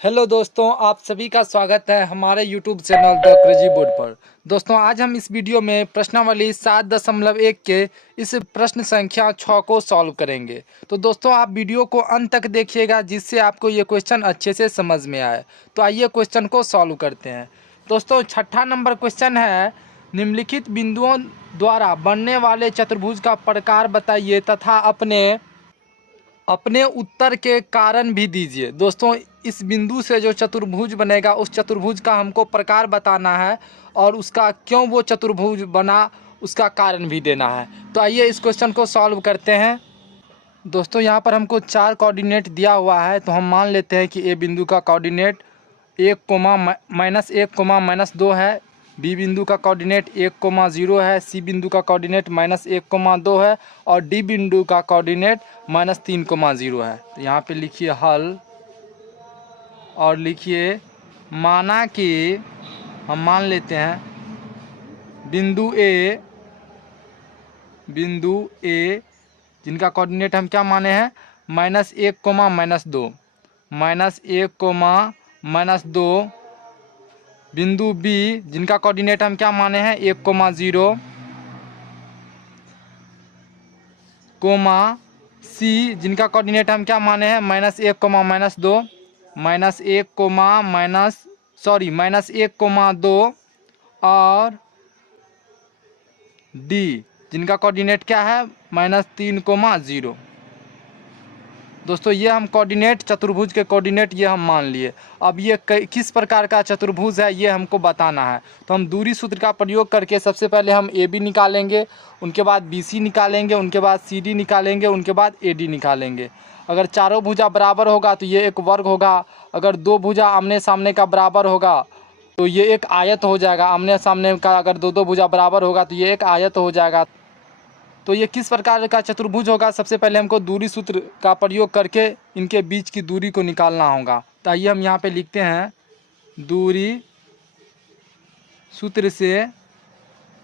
Hello दोस्तों, आप सभी का स्वागत है हमारे YouTube channel the crazy board पर। दोस्तों, आज हम इस वीडियो में प्रश्नावली 7.1 के इस प्रश्न संख्या 6 को सॉल्व करेंगे। तो दोस्तों, आप वीडियो को अंत तक देखिएगा जिससे आपको ये क्वेश्चन अच्छे से समझ में आए। तो आइए क्वेश्चन को सॉल्व करते हैं। दोस्तों, छठा नंबर क्वेश्चन है, निम्नलिखित बिंदुओं द्वारा बनने वाले चतुर्भुज का प्रकार बताइए तथा अपने उत्तर के कारण भी दीजिए। दोस्तों, इस बिंदु से जो चतुर्भुज बनेगा उस चतुर्भुज का हमको प्रकार बताना है और उसका क्यों वो चतुर्भुज बना उसका कारण भी देना है। तो आइए इस क्वेश्चन को सॉल्व करते हैं। दोस्तों, यहाँ पर हमको 4 कोऑर्डिनेट दिया हुआ है, तो हम मान लेते हैं कि ए बिंदु का कोऑर्डिनेट 1,-1,-2 है। बी बिंदु का कोऑर्डिनेट 1,0 है। सी बिंदु का कोऑर्डिनेट -1,2 है और डी बिंदु का कोऑर्डिनेट -3,0 है। तो यहाँ पे लिखिए हल और लिखिए माना कि हम मान लेते हैं बिंदु ए जिनका कोऑर्डिनेट हम क्या माने हैं -1,-2 -1,-2। बिंदु बी जिनका कोऑर्डिनेट हम क्या माने हैं 1,0, सी जिनका कोऑर्डिनेट हम क्या माने हैं -1,-2 -1,-2 और डी जिनका कोऑर्डिनेट क्या है -3,0। दोस्तों, ये हम कोऑर्डिनेट चतुर्भुज के कोऑर्डिनेट ये हम मान लिए। अब ये किस प्रकार का चतुर्भुज है ये हमको बताना है। तो हम दूरी सूत्र का प्रयोग करके सबसे पहले हम ए बी निकालेंगे, उनके बाद बी सी निकालेंगे, उनके बाद सी डी निकालेंगे, उनके बाद ए डी निकालेंगे। अगर चारों भुजा बराबर होगा तो ये एक वर्ग होगा। अगर दो भुजा आमने सामने का बराबर होगा तो ये एक आयत हो जाएगा। आमने सामने का अगर दो भुजा बराबर होगा तो ये एक आयत हो जाएगा। तो ये किस प्रकार का चतुर्भुज होगा, सबसे पहले हमको दूरी सूत्र का प्रयोग करके इनके बीच की दूरी को निकालना होगा। तो आइए हम यहाँ पे लिखते हैं दूरी सूत्र से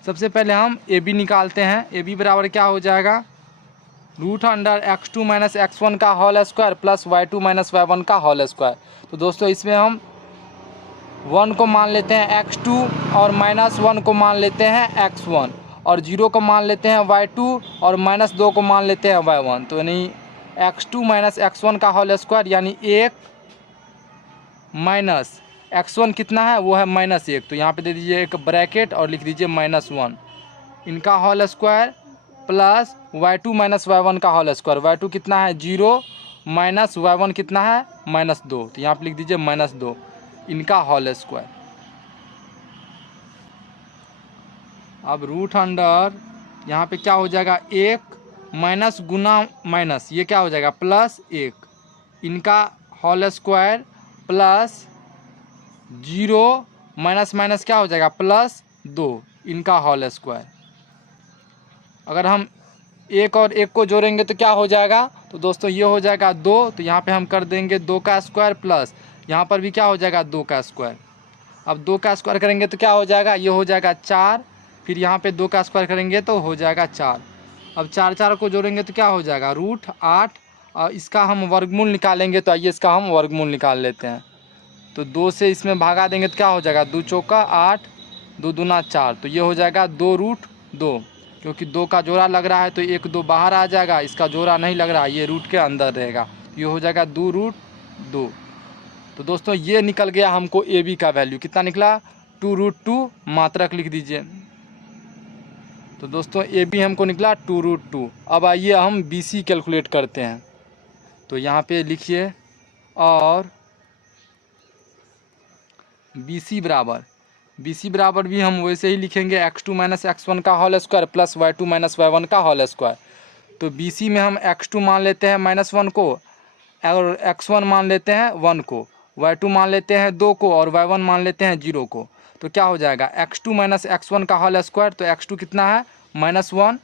सबसे पहले हम ए बी निकालते हैं। ए बी बराबर क्या हो जाएगा √x2 - x1 का whole square plus y2 - y1 का होल स्क्वायर। तो दोस्तों, इसमें हम 1 को मान लेते हैं x2 और -1 को मान लेते हैं x1 और 0 को मान लेते हैं y2 और -2 को मान लेते हैं y1। तो यानी x2 - x1 का होल स्क्वायर यानी 1 माइनस x1 कितना है वो है -1। तो यहाँ पे दे दीजिए एक ब्रैकेट और लिख दीजिए -1 इनका whole square plus y2 - y1 का होल स्क्वायर। y2 कितना है 0 माइनस y1 कितना है -2। तो यहाँ पे लिख दीजिए -2 इनका होल स्क्वायर। अब रूट अंडर यहाँ पे क्या हो जाएगा 1 माइनस गुना माइनस ये क्या हो जाएगा +1 इनका whole square plus 0 minus minus क्या हो जाएगा +2 इनका होल स्क्वायर। अगर हम एक और एक को जोड़ेंगे तो क्या हो जाएगा, तो दोस्तों ये हो जाएगा 2। तो यहाँ पे हम कर देंगे 2 का स्क्वायर प्लस यहाँ पर भी क्या हो जाएगा 2 का स्क्वायर। अब 2 का स्क्वायर करेंगे तो क्या हो जाएगा ये हो जाएगा 4। फिर यहाँ पे 2 का स्क्वायर करेंगे तो हो जाएगा 4। अब 4 को जोड़ेंगे तो क्या हो जाएगा √8 और इसका हम वर्गमूल निकालेंगे। तो आइए इसका हम वर्गमूल निकाल लेते हैं। तो 2 से इसमें भागा देंगे तो क्या हो जाएगा 2 चौका 8 2 दूना 4। तो ये हो जाएगा 2√2 क्योंकि 2 का जोड़ा लग रहा है तो 1 2 बाहर आ जाएगा, इसका जोड़ा नहीं लग रहा है ये रूट के अंदर रहेगा। ये हो जाएगा 2√2। तो दोस्तों ये निकल गया हमको ए बी का वैल्यू कितना निकला 2√2 मात्रक लिख दीजिए। तो दोस्तों ए बी हमको निकला 2√2। अब आइए हम बी सी कैलकुलेट करते हैं। तो यहाँ पे लिखिए और बी सी बराबर भी हम वैसे ही लिखेंगे x2 - x1 का whole square plus y2 - y1 का होल स्क्वायर। तो बी सी में हम x2 मान लेते हैं -1 को और x1 मान लेते हैं 1 को, y2 मान लेते हैं 2 को और y1 मान लेते हैं 0 को। तो क्या हो जाएगा x2 - x1 का होल स्क्वायर। तो x2 कितना है -1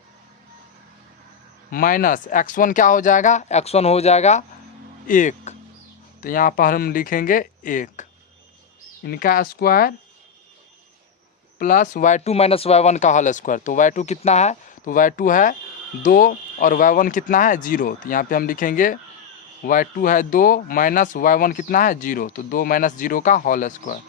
माइनस x1 क्या हो जाएगा x1 हो जाएगा 1। तो यहाँ पर हम लिखेंगे 1 इनका स्क्वायर प्लस y2 - y1 का होल स्क्वायर। तो y2 कितना है तो y2 है 2 और y1 कितना है 0। तो यहाँ पे हम लिखेंगे y2 है 2 माइनस y1 कितना है 0, तो 2 माइनस 0 का होल स्क्वायर।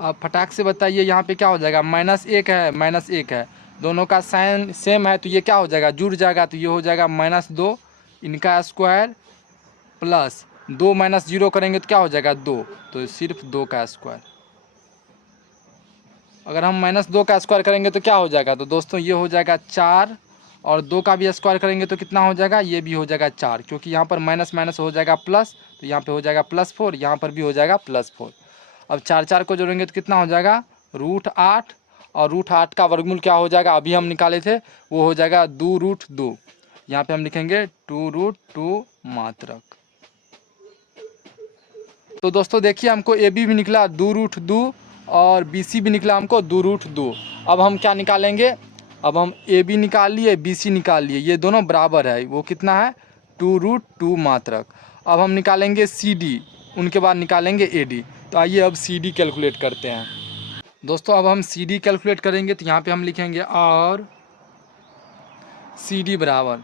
अब फटाक से बताइए यहाँ पे क्या हो जाएगा, -1 है -1 है, दोनों का साइन सेम है तो ये क्या हो जाएगा, जुड़ जाएगा, तो ये हो जाएगा -2 इनका स्क्वायर प्लस 2 माइनस 0 करेंगे तो क्या हो जाएगा 2, तो सिर्फ 2 का स्क्वायर। अगर हम -2 का स्क्वायर करेंगे तो क्या हो जाएगा, तो दोस्तों ये हो जाएगा 4 और 2 का भी स्क्वायर करेंगे तो कितना हो जाएगा, ये भी हो जाएगा 4, क्योंकि यहाँ पर माइनस माइनस हो जाएगा प्लस, तो यहाँ पे हो जाएगा +4, यहाँ पर भी हो जाएगा +4। अब 4 को जोड़ेंगे तो कितना हो जाएगा √8 और √8 का वर्गमूल क्या हो जाएगा, अभी हम निकाले थे, वो हो जाएगा 2√2। यहाँ पे हम लिखेंगे 2√2 मात्रक। तो दोस्तों देखिए हमको ए बी भी निकला 2√2 और बी सी भी निकला हमको 2√2। अब हम क्या निकालेंगे, अब हम ए बी निकाल लिए, बी सी निकाल लिए, ये दोनों बराबर है, वो कितना है 2√2 मात्रक। अब हम निकालेंगे सी डी, उनके बाद निकालेंगे ए डी। तो आइए अब सी डी कैलकुलेट करते हैं। दोस्तों अब हम सी डी कैलकुलेट करेंगे तो यहाँ पे हम लिखेंगे और सी डी बराबर,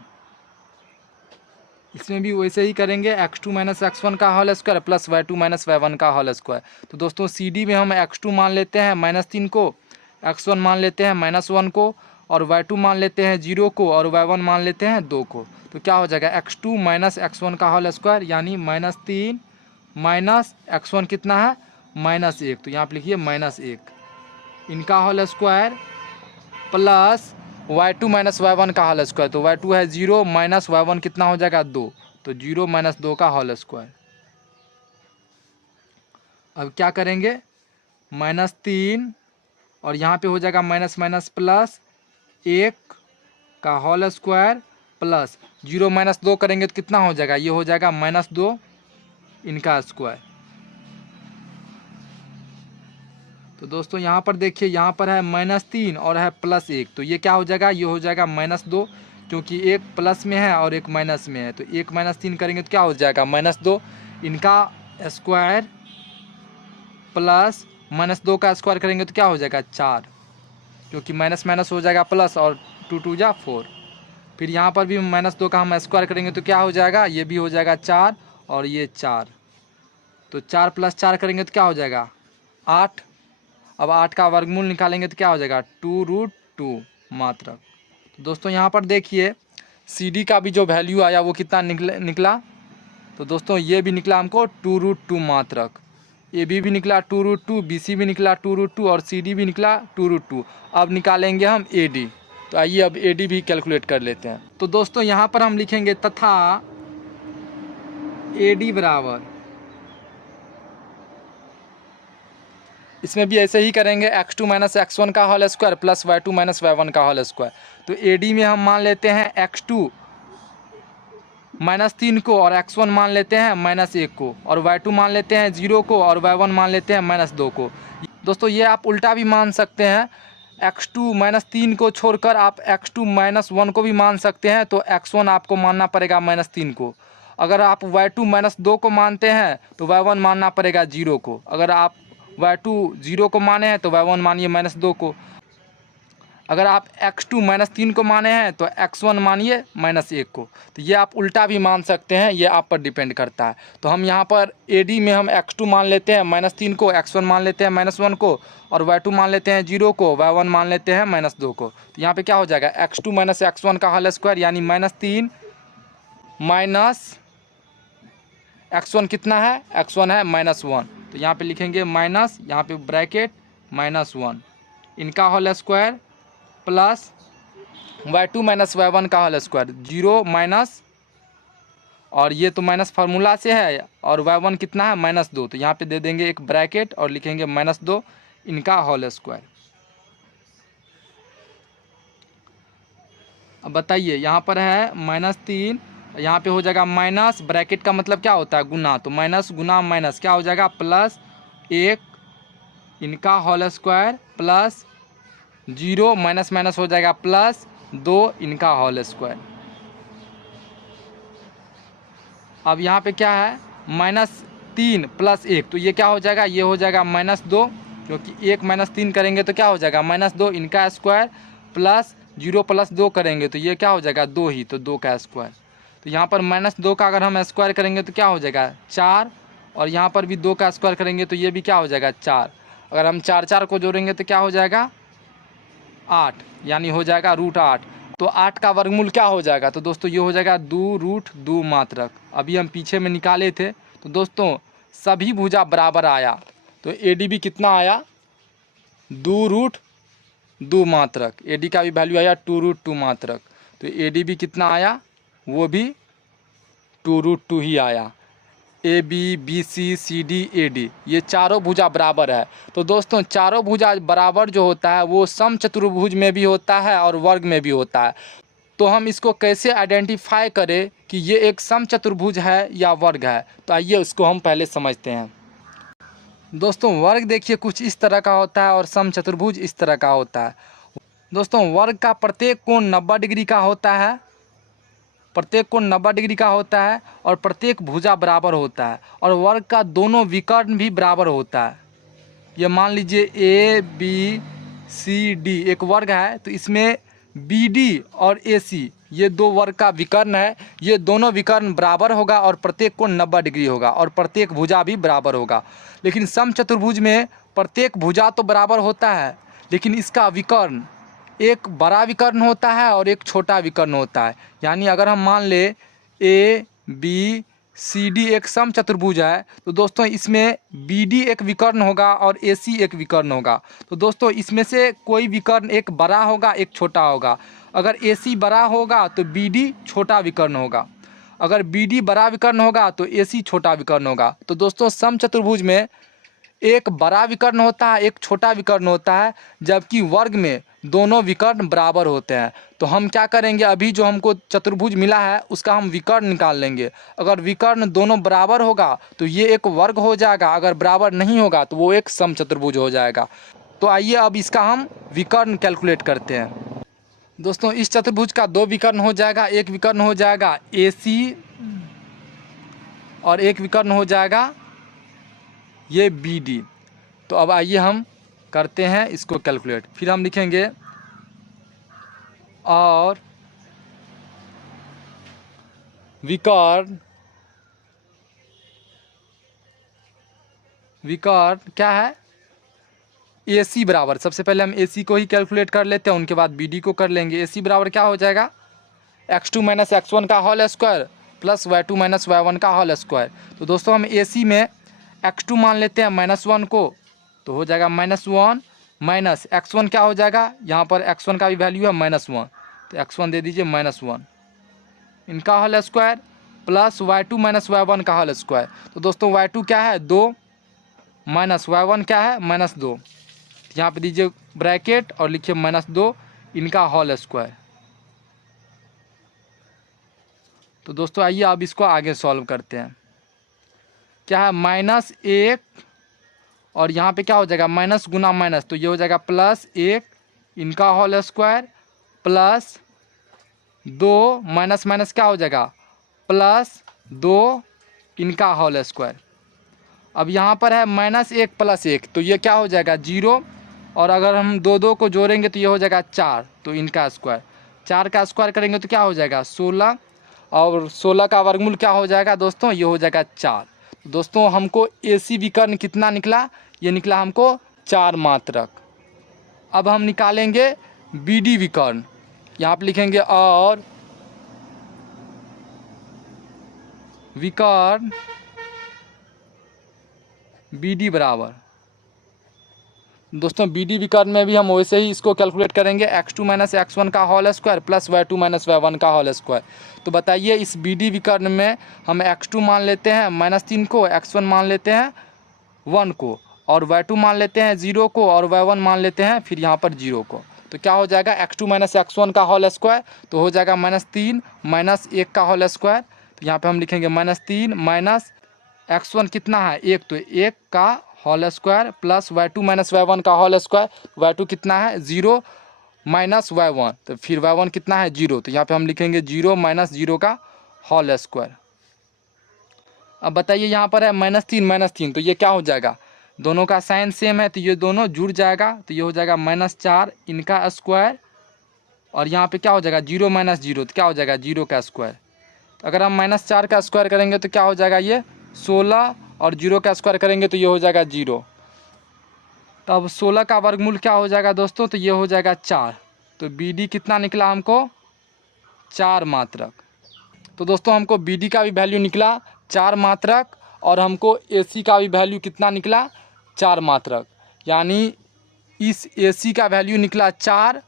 इसमें भी वैसे ही करेंगे x2 माइनस x1 का whole square plus y2 minus y1 का होल स्क्वायर। तो दोस्तों सी डी में हम x2 मान लेते हैं -3 को, x1 मान लेते हैं -1 को, और y2 मान लेते हैं 0 को, और y1 मान लेते हैं 2 को। तो क्या हो जाएगा x2 माइनस x1 का होल स्क्वायर यानी -3 माइनस x1 कितना है -1, तो यहाँ पर लिखिए -1 इनका whole square plus y2 minus y1 का होल स्क्वायर, तो y2 है 0 माइनस y1 कितना हो जाएगा 2, तो 0 माइनस 2 का होल स्क्वायर। अब क्या करेंगे -3 और यहाँ पे हो जाएगा माइनस माइनस प्लस 1 का होल स्क्वायर प्लस 0 माइनस 2 करेंगे तो कितना हो जाएगा, ये हो जाएगा -2 इनका स्क्वायर। तो दोस्तों यहाँ पर देखिए, यहाँ पर है -3 और है +1, तो ये क्या हो जाएगा, ये हो जाएगा -2, क्योंकि एक प्लस में है और एक माइनस में है, तो 1 - 3 करेंगे तो क्या हो जाएगा -2 इनका स्क्वायर प्लस -2 का स्क्वायर करेंगे तो क्या हो जाएगा 4, क्योंकि माइनस माइनस हो जाएगा प्लस और 2 2 जा 4। फिर यहाँ पर भी -2 का हम स्क्वायर करेंगे तो क्या हो जाएगा, ये भी हो जाएगा 4 और ये 4, तो 4 + 4 करेंगे तो क्या हो जाएगा 8। अब 8 का वर्गमूल निकालेंगे तो क्या हो जाएगा 2√2 मात्रक। तो दोस्तों यहाँ पर देखिए सी डी का भी जो वैल्यू आया वो कितना निकला, तो दोस्तों ये भी निकला हमको 2√2 मात्रक, ए बी भी निकला 2√2, बी सी भी निकला 2√2 और सी डी भी निकला 2√2। अब निकालेंगे हम ए डी, तो आइए अब ए डी भी कैलकुलेट कर लेते हैं। तो दोस्तों यहाँ पर हम लिखेंगे तथा ए डी बराबर, इसमें भी ऐसे ही करेंगे x2 माइनस x1 का whole square plus y2 minus y1 का होल स्क्वायर। तो ए डी में हम मान लेते हैं x2 -3 को और x1 मान लेते हैं -1 को, और y2 मान लेते हैं 0 को और y1 मान लेते हैं -2 को। दोस्तों ये आप उल्टा भी मान सकते हैं, x2 -3 को छोड़कर आप x2 -1 को भी मान सकते हैं, तो x1 आपको मानना पड़ेगा -3 को। अगर आप y2 -2 को मानते हैं तो y1 मानना पड़ेगा 0 को। अगर आप y2 0 को माने हैं तो y1 मानिए -2 को। अगर आप x2 -3 को माने हैं तो x1 मानिए -1 को। तो ये आप उल्टा भी मान सकते हैं, ये आप पर डिपेंड करता है। तो हम यहाँ पर AD में हम x2 मान लेते हैं -3 को, x1 मान लेते हैं -1 को, और y2 मान लेते हैं 0 को, y1 मान लेते हैं -2 को। तो यहाँ पे क्या हो जाएगा x2 माइनस x1 का होल स्क्वायर यानी -3 माइनस x1 कितना है, x1 है -1, तो यहाँ पे लिखेंगे माइनस, यहाँ पे ब्रैकेट -1 इनका whole square plus y2 minus y1 का होल स्क्वायर 0 माइनस, और ये तो माइनस फार्मूला से है, और y1 कितना है -2, तो यहाँ पे दे देंगे एक ब्रैकेट और लिखेंगे -2 इनका होल स्क्वायर। अब बताइए यहाँ पर है -3, यहाँ पे हो जाएगा माइनस, ब्रैकेट का मतलब क्या होता है गुना, तो माइनस गुना माइनस क्या हो जाएगा +1 इनका whole square plus 0 minus minus हो जाएगा +2 इनका होल स्क्वायर। अब यहाँ पे क्या है -3 + 1, तो ये क्या हो जाएगा, ये हो जाएगा -2, क्योंकि 1 - 3 करेंगे तो क्या हो जाएगा -2 इनका स्क्वायर प्लस 0 + 2 करेंगे तो ये क्या हो जाएगा 2 ही, तो 2 का स्क्वायर। तो यहाँ पर -2 का अगर हम स्क्वायर करेंगे तो क्या हो जाएगा 4, और यहाँ पर भी 2 का स्क्वायर करेंगे तो ये भी क्या हो जाएगा 4। अगर हम 4 को जोड़ेंगे तो क्या हो जाएगा 8, यानी हो जाएगा √8। तो 8 का वर्गमूल क्या हो जाएगा, तो दोस्तों ये हो जाएगा 2√2 मात्रक। अभी हम पीछे में निकाले थे, तो दोस्तों सभी भुजा बराबर आया, तो AD भी कितना आया 2√2 मात्रक। AD का भी वैल्यू आया 2√2 मात्रक, तो AD भी कितना आया, वो भी 2√2 ही आया। AB BC CD AD ये चारों भुजा बराबर है। तो दोस्तों चारों भुजा बराबर जो होता है वो समचतुर्भुज में भी होता है और वर्ग में भी होता है। तो हम इसको कैसे आइडेंटिफाई करें कि ये एक समचतुर्भुज है या वर्ग है, तो आइए उसको हम पहले समझते हैं। दोस्तों वर्ग देखिए कुछ इस तरह का होता है और समचतुर्भुज इस तरह का होता है। दोस्तों वर्ग का प्रत्येक कोण 90 डिग्री का होता है, प्रत्येक कोण 90 डिग्री का होता है और प्रत्येक भुजा बराबर होता है, और वर्ग का दोनों विकर्ण भी बराबर होता है। ये मान लीजिए ABCD एक वर्ग है, तो इसमें BD और AC ये दो वर्ग का विकर्ण है। ये दोनों विकर्ण बराबर होगा और प्रत्येक कोण 90 डिग्री होगा और प्रत्येक भुजा भी बराबर होगा। लेकिन समचतुर्भुज में प्रत्येक भुजा तो बराबर होता है, लेकिन इसका विकर्ण एक बड़ा विकर्ण होता है और एक छोटा विकर्ण होता है। यानी अगर हम मान ले ABCD एक समचतुर्भुज है, तो दोस्तों इसमें BD एक विकर्ण होगा और AC एक विकर्ण होगा। तो दोस्तों इसमें से कोई विकर्ण एक बड़ा होगा एक छोटा होगा। अगर AC बड़ा होगा तो BD छोटा विकर्ण होगा, अगर BD बड़ा विकर्ण होगा तो AC छोटा विकर्ण होगा। तो दोस्तों समचतुर्भुज में एक बड़ा विकर्ण होता है एक छोटा विकर्ण होता है, जबकि वर्ग में दोनों विकर्ण बराबर होते हैं। तो हम क्या करेंगे, अभी जो हमको चतुर्भुज मिला है उसका हम विकर्ण निकाल लेंगे। अगर विकर्ण दोनों बराबर होगा तो ये एक वर्ग हो जाएगा, अगर बराबर नहीं होगा तो वो एक समचतुर्भुज हो जाएगा। तो आइए अब इसका हम विकर्ण कैलकुलेट करते हैं। दोस्तों इस चतुर्भुज का 2 विकर्ण हो जाएगा, एक विकर्ण हो जाएगा AC और एक विकर्ण हो जाएगा ये BD। तो अब आइए हम करते हैं इसको कैलकुलेट। फिर हम लिखेंगे और विकर्ण क्या है AC बराबर, सबसे पहले हम AC को ही कैलकुलेट कर लेते हैं, उनके बाद BD को कर लेंगे। AC बराबर क्या हो जाएगा x2 - x1 का whole square plus y2 - y1 का होल स्क्वायर। तो दोस्तों हम AC में x2 मान लेते हैं -1 को, तो हो जाएगा -1 माइनस x1 क्या हो जाएगा, यहाँ पर x1 का भी वैल्यू है -1, तो x1 दे दीजिए -1 इनका whole square plus y2 - y1 का होल स्क्वायर। तो दोस्तों y2 क्या है 2 माइनस y1 क्या है -2, यहाँ पे दीजिए ब्रैकेट और लिखिए -2 इनका होल स्क्वायर। तो दोस्तों आइए अब इसको आगे सॉल्व करते हैं। क्या है -1 और यहाँ पे क्या हो जाएगा माइनस गुना माइनस, तो ये हो जाएगा +1 इनका whole square plus 2 minus minus क्या हो जाएगा +2 इनका होल स्क्वायर। अब यहाँ पर है -1 + 1, तो ये क्या हो जाएगा 0, और अगर हम 2 को जोड़ेंगे तो ये हो जाएगा 4, तो इनका स्क्वायर 4 का स्क्वायर करेंगे तो क्या हो जाएगा 16, और 16 का वर्गमूल क्या हो जाएगा दोस्तों ये हो जाएगा 4। दोस्तों हमको AC विकर्ण कितना निकला, ये निकला हमको 4 मात्रक। अब हम निकालेंगे BD विकर्ण, यहाँ पर लिखेंगे और विकर्ण BD बराबर, दोस्तों BD विकर्ण में भी हम वैसे ही इसको कैलकुलेट करेंगे x2 - x1 का whole square plus y2 - y1 का होल स्क्वायर। तो बताइए इस BD विकर्ण में हम x2 मान लेते हैं -3 को, x1 मान लेते हैं 1 को, और y2 मान लेते हैं 0 को, और y1 मान लेते हैं फिर यहाँ पर 0 को। तो क्या हो जाएगा x2 - x1 का होल स्क्वायर, तो हो जाएगा -3 - 1 का होल स्क्वायर। तो यहाँ पर हम लिखेंगे -3 माइनस x1 कितना है 1, तो 1 का whole square plus y2 - y1 का होल स्क्वायर, y2 कितना है 0 माइनस y1, तो फिर y1 कितना है 0, तो यहाँ पे हम लिखेंगे 0 - 0 का होल स्क्वायर। अब बताइए यहाँ पर है -3 तो ये क्या हो जाएगा, दोनों का साइन सेम है तो ये दोनों जुड़ जाएगा, तो ये हो जाएगा -4 इनका स्क्वायर, और यहाँ पे क्या हो जाएगा 0 - 0, तो क्या हो जाएगा 0 का स्क्वायर, अगर हम -4 का स्क्वायर करेंगे तो क्या हो जाएगा, ये 16, और 0 का स्क्वायर करेंगे तो ये हो जाएगा 0। तब 16 का वर्गमूल क्या हो जाएगा दोस्तों, तो ये हो जाएगा 4। तो BD कितना निकला हमको, 4 मात्रक। तो दोस्तों हमको BD का भी वैल्यू निकला 4 मात्रक, और हमको AC का भी वैल्यू कितना निकला, 4 मात्रक। यानी इस AC का वैल्यू निकला 4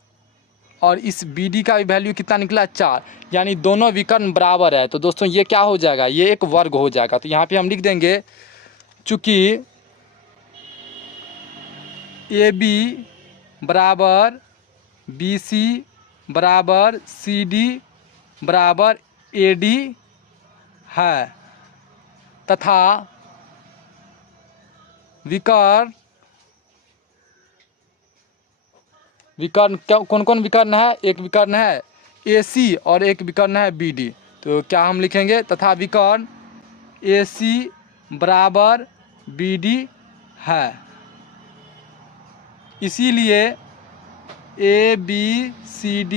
और इस BD का भी वैल्यू कितना निकला, 4। यानी दोनों विकर्ण बराबर है। तो दोस्तों ये क्या हो जाएगा, ये एक वर्ग हो जाएगा। तो यहाँ पे हम लिख देंगे, चूँकि AB बराबर BC बराबर CD बराबर AD है, तथा विकर्ण कौन कौन विकर्ण है, एक विकर्ण है AC और एक विकर्ण है BD। तो क्या हम लिखेंगे, तथा विकर्ण AC बराबर BD है, इसीलिए ABCD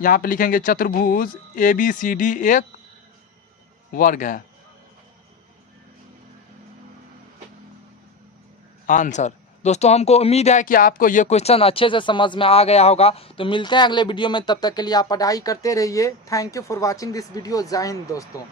यहाँ पे लिखेंगे चतुर्भुज ABCD एक वर्ग है। आंसर। दोस्तों हमको उम्मीद है कि आपको ये क्वेश्चन अच्छे से समझ में आ गया होगा। तो मिलते हैं अगले वीडियो में, तब तक के लिए आप पढ़ाई करते रहिए। Thank you for watching this video. जय हिंद दोस्तों।